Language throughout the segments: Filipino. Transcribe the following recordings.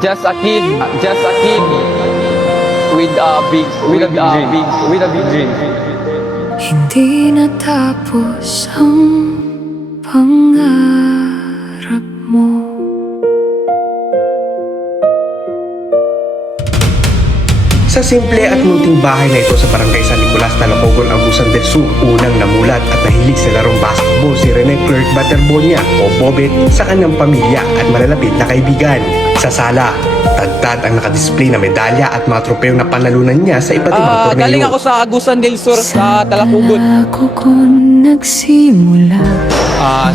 just a kid with a big dream. Hindi natapos ang pangarap mo. Sa simple at munting bahay na ito sa barangay San Nicolas, Talocogon, Agusan del Sur, unang namulat at nahilig sa larong basketball si Rene Clerk Baterbonia o Bobet sa kanyang pamilya at malalapit na kaibigan. Sa sala, tagtad ang nakadisplay na medalya at mga tropeo na panalunan niya sa iba't ibang torneo. Galing ako sa Agusan del Sur sa Talocogon. Ako ko nagsimula.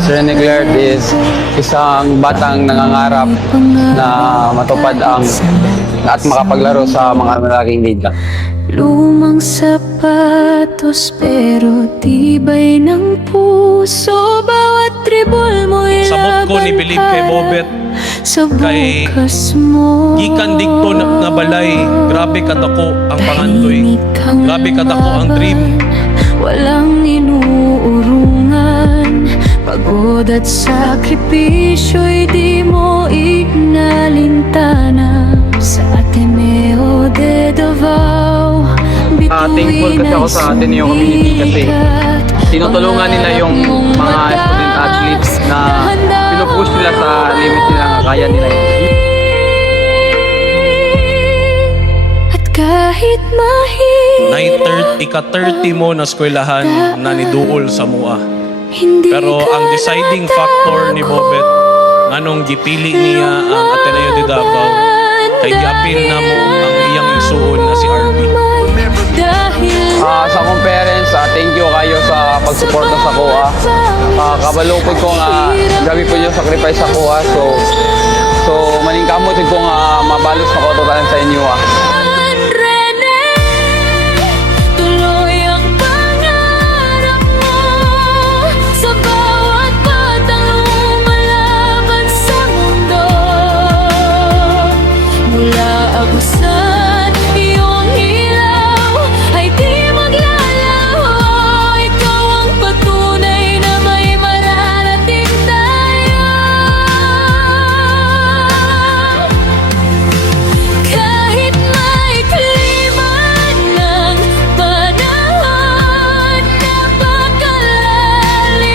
Si Rene Clerk is isang batang nangangarap na matupad ang at makapaglaro sa mga malaking liga. Lumang sapatos pero tibay ng puso. Bawat tribol mo'y Sabot ko ni Believe kay Bobet sa kay bukas mo. gikan dikto na balay. Grabe kadako ang pangandoy. Grabe kadako ang dream. Walang inuurungan. Pagod at sakripisyo'y di mo ignalintana. Sa Ateneo de Davao, Thankful kasi ako sa Ateneo community kasi tinutulungan nila yung mga student athletes na pinupush nila sa limit nila nga kaya nila yun. At kahit mahirap, Ika-30 mo na eskwelahan na niduol sa mua. hindi Pero ka ang deciding factor ni Bobet nganong gipili niya ang Ateneo de Davao kay giapil na mo ang iyang isuon na si RB. dahil Sa akong parents, thank you kayo sa pagsuporta sa kuha. Kabalupod ko nga gabi po yung sacrifice sa kuha. So maningkamot ko nga mabalos na ko totalan sa inyo. Rene, tuloy ang pangarap mo sa bawat batang lumalaban sa mundo. Mula Agusan, iyong ilaw ay di maglalaho. Ikaw ang patunay na may mararating tayo. Kahit may kliman ng panahon, napakalalim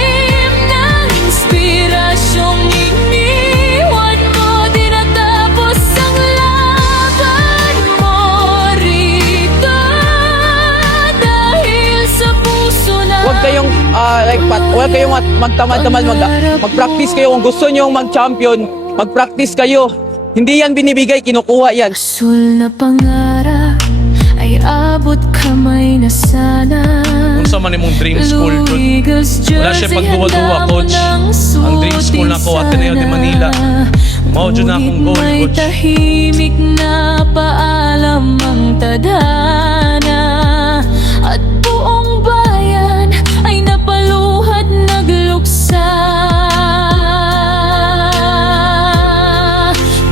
ng inspirasyong iniwan mo. Di natapos ang laban mo rito dahil sa puso na Huwag kayong huwag kayong magtamad-tamad, mag-practice kayo kung gusto niyo mag-champion, mag-practice kayo. Hindi yan binibigay, kinukuha yan. Sul na pangarap ay abot kamay na sana. Kung sa man imong dream school, Jud. Wala siya pagduwa-duwa, coach. Ang dream school na ko, Ateneo de Manila. Mao dyan na akong goal, May coach. tahimik na paalam ang tadhana. At buong bayan ay napaluhad nagluksa.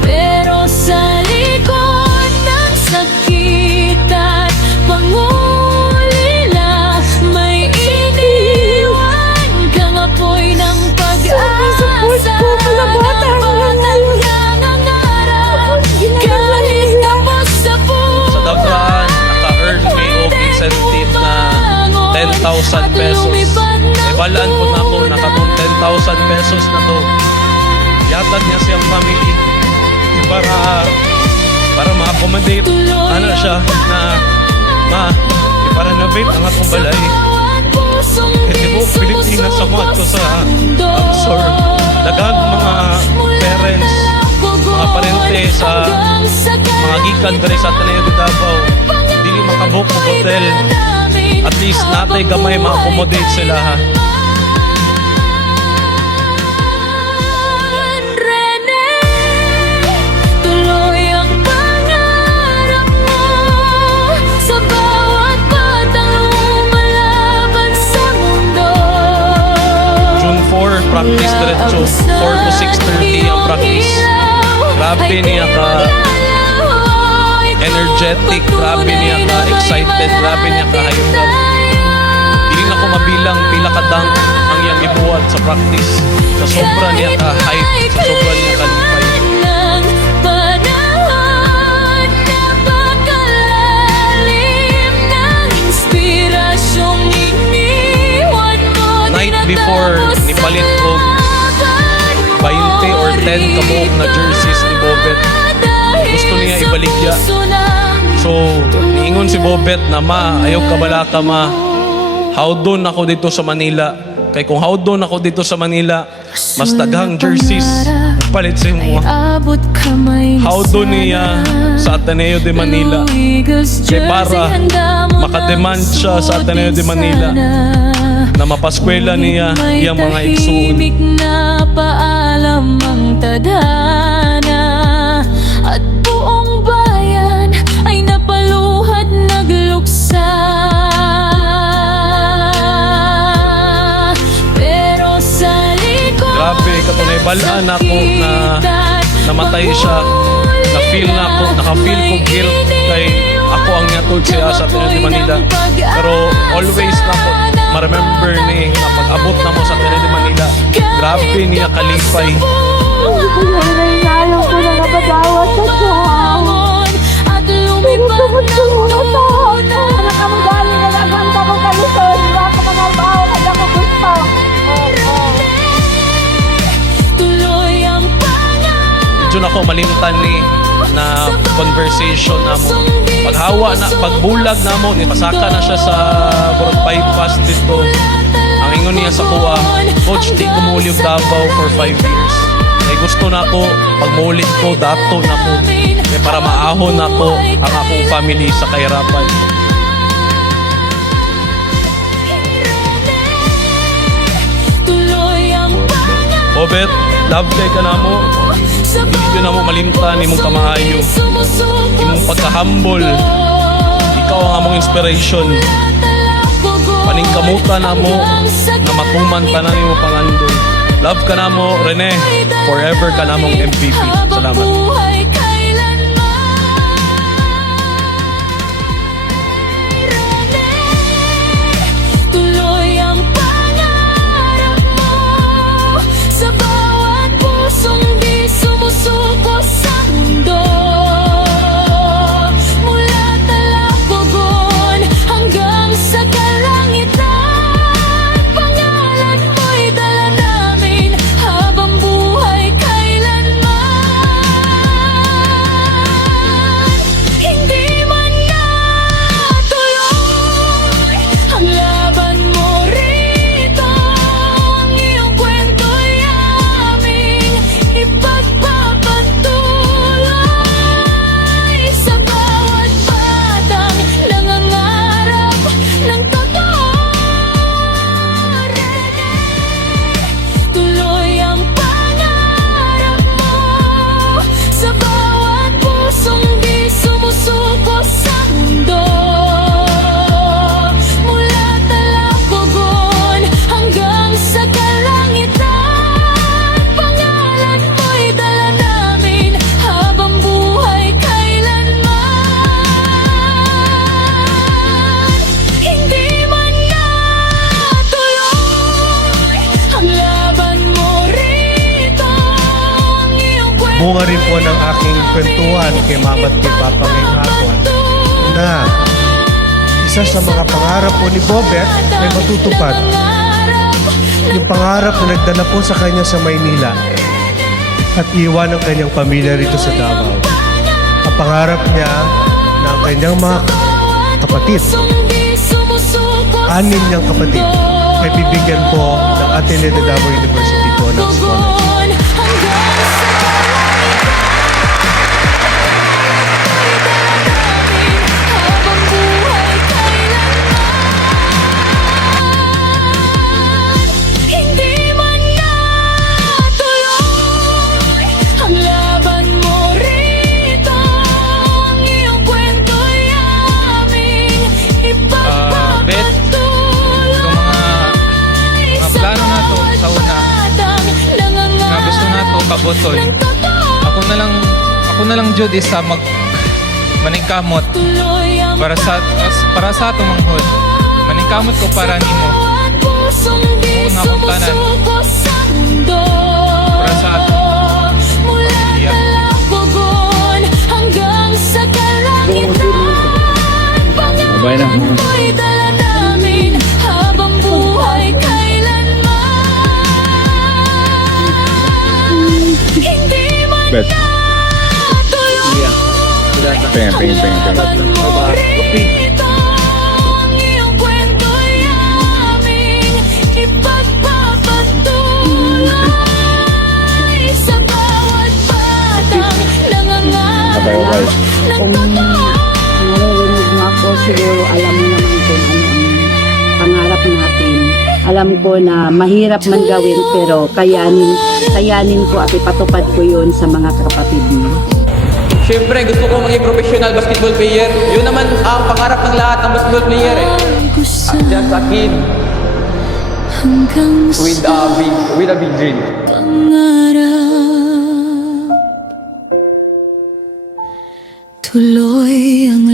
Pero sa likod ng sakit at pangulila, may iniwan kang apoy ng pag-asa. At batang nangangarap kahit tapos sa Sa puso. Dagraan, naka-earn may og incentive na 10,000 pesos. May balaan po na ako, nakatong 10,000 pesos na to. Yatag niya siyang family para ma-accommodate ano siya na i-renovate ang atong balay. Hindi mo Pilipinas sa mga to sa absorb. Daghang mga parents, mga parente sa mga gikan diri sa Ateneo de Davao dili makabook og hotel. At least natay gamay ma-accommodate sila ha. Rene, tuloy ang pangarap mo sa bawat batang lumalaban sa mundo. June 4, practice diretso. 4 to 6:30 ang practice. Grabe niya ka energetic, grabe niya ka excited, grabe niya ka hayungan. Dili na ko mabilang pila ka dunk ang iyang gibuhat sa practice. Sa sobra niya ka hype, sa sobra niya ka lipay. ng panahon. before nipalit og 20 or 10 kabuok na jerseys ni Bobet. Gusto niya ibaligya. So, niingon si Bobet na ayaw kabalaka hawdon ako dito sa Manila. Kay kung hawdon ako dito sa Manila, mas daghang jerseys palit sa imo. Hawdon niya sa Ateneo de Manila. Kay para makademand siya sa Ateneo de Manila na mapaskwela niya iyang mga igsuon. Na paalam ang tadhana at buong bayan ay napaluhad nagluksa. Pero sa likod Grabe, katunay balaan ako na namatay siya. Na-feel na ako, naka-feel ko guilt kay ako ang nyatod siya sa Ateneo de Manila. Pero always na ako ma-remember ni na pag-abot na mo sa Ateneo de Manila, grabe niya kalipay. ayaw ko na nabatawad sa Diyos at lumipad ng tunay. Anak ka mo galing na naganda mo kalisod. Wala ka mga baho na ako gusto. Tuloy ang pangarap. Diyon ako malimtan ni na conversation na mo. Paghawa na, pagbulag na mo, pasaka na siya sa Broad Bypass dito. Ang ingon niya sa kuha, Coach, di ko muli yung Davao for 5 years. Kaya gusto na ko, pag mulit ko, dato na ko. Kaya para maahon na ko ang akong family sa kahirapan. Tuloy ang pangarap. Bobet, love kay ka na mo. Hindi na mo malimtan, imong kamaayo. Imong pagka-humble. Ikaw ang among inspiration. Paningkamutan na mo na matuman tanan mo pangandol. Love ka na mo, Rene. Forever ka na mong MVP. Salamat. Tuloy ang pangarap mo sa bawat pusong di sumusuko sa mundo. Mula Talapogon hanggang sa kalangitan, pangalan mo'y dala namin habang buhay kailanman. Hindi man natuloy ang laban mo rito, ang iyong kwento'y aming ipagpapatuloy sa bawat batang nangangarap ng totoo. Rene, tuloy ang pangarap mo sa bawat pusong di sumusuko sa mundo. Mula Talapogon hanggang sa kalangitan, pangalan mo'y dala namin habang buhay kailanman. Hindi man natuloy ang laban mo rito, ang iyong Bunga rin po ng aking kwentuhan kay mama at kay papa ngayong hapon na isa sa mga pangarap po ni Bobet ay matutupad. Yung pangarap na nagdala po sa kanya sa Maynila at iwan ang kanyang pamilya rito sa Davao. Ang pangarap niya na ang kanyang mga kapatid, 6 niyang kapatid, ay bibigyan po ng Ateneo de Davao University po ng scholarship. Hindi man natuloy ang laban mo rito, ang iyong kwento'y aming ipagpapatuloy. Mga plano na to sa una na gusto na to kabuton. Ako na lang jud isa maningkamot para sa atong manghod. Maningkamot ko para nimo. Una akong tanan. Para sa atong pamilya. Talapogon hanggang sa kalangitan, Babay na. mo'y dala namin habang buhay kailanman. Bet. Pengen. Okay. Kung naririnig mo ako, siguro alam mo naman kung ano ang pangarap natin. Alam ko na mahirap man gawin pero kayanin ko at ipatupad ko yun sa mga kapatid mo. Siyempre, gusto ko maging professional basketball player. Yun naman ang pangarap ng lahat ng basketball player eh. Just a kid Hanggang with a big dream. pangarap, tuloy ang